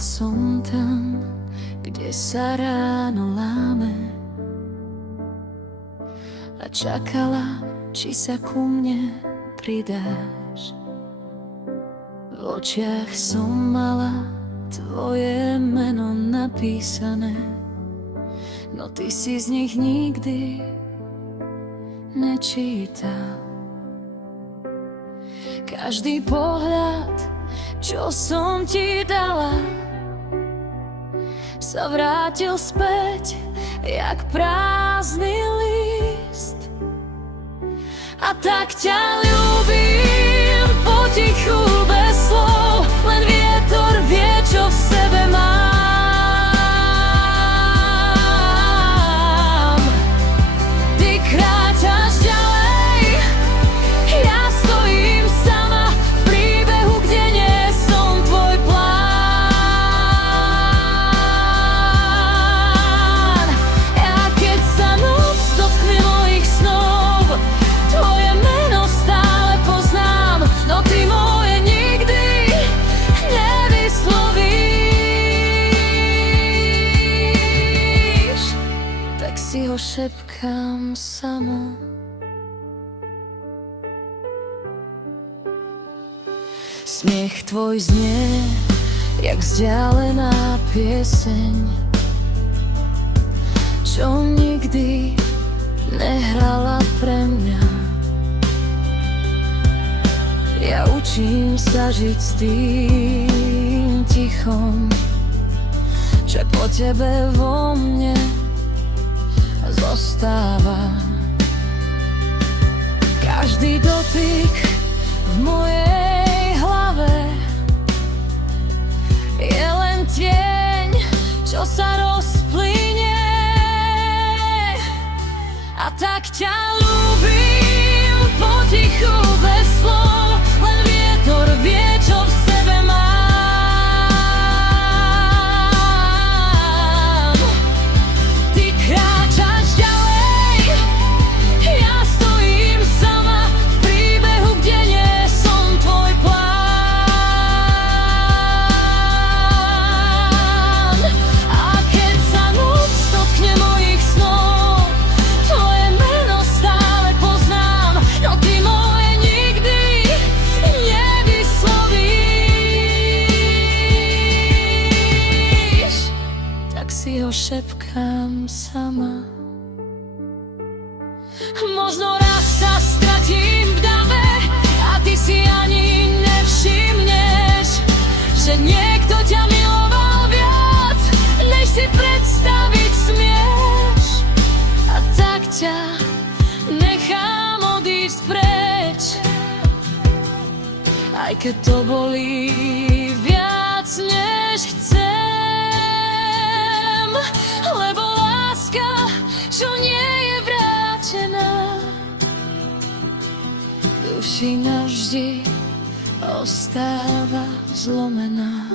som tam, kde sa ráno láme, a čakala, či sa ku mne pridáš. V očiach som mala tvoje meno napísané, no ty si z nich nikdy nečítal. Každý pohľad, čo som ti dala, sa vrátil späť, jak prázdny list. A tak ťa ľúbim potichu, bez slov, len vietor vie, čo v sebe mám. Ty kráčaš ďalej, ja stojím sama v príbehu, kde nie som tvoj plán. Ja keď sa noc dotkne mojich snov, tvoje meno stále poznám, no ty moje nikdy nevyslovíš. Tak si ho šepkám sama. Smiech tvoj znie, jak vzdialená pieseň, čo nikdy nehrala pre mňa. Ja učím sa žiť s tým tichom, čo po tebe vo mne zostáva. Každý dotyk v mojej hlave je len tieň, čo sa rozplynie. A tak ťa ľúbim potichu, bez slov, len vietor vie, čo v sebe mám. Ty kráčaš ďalej, ja stojím sama v príbehu, kde nie som tvoj plán. A keď sa noc dotkne mojich snov, tvoje meno stále poznám, no ty moje nikdy nevyslovíš. Tak si ho šepkám sama. Možno raz sa stratím v dave a ty si ani nevšimneš, že niekto ťa miloval viac, než si predstaviť smieš. A tak ťa nechám odísť preč, aj keď to bolí viac, než chcem. Lebo láska, čo nie je vrátená, duši navždy ostáva zlomená.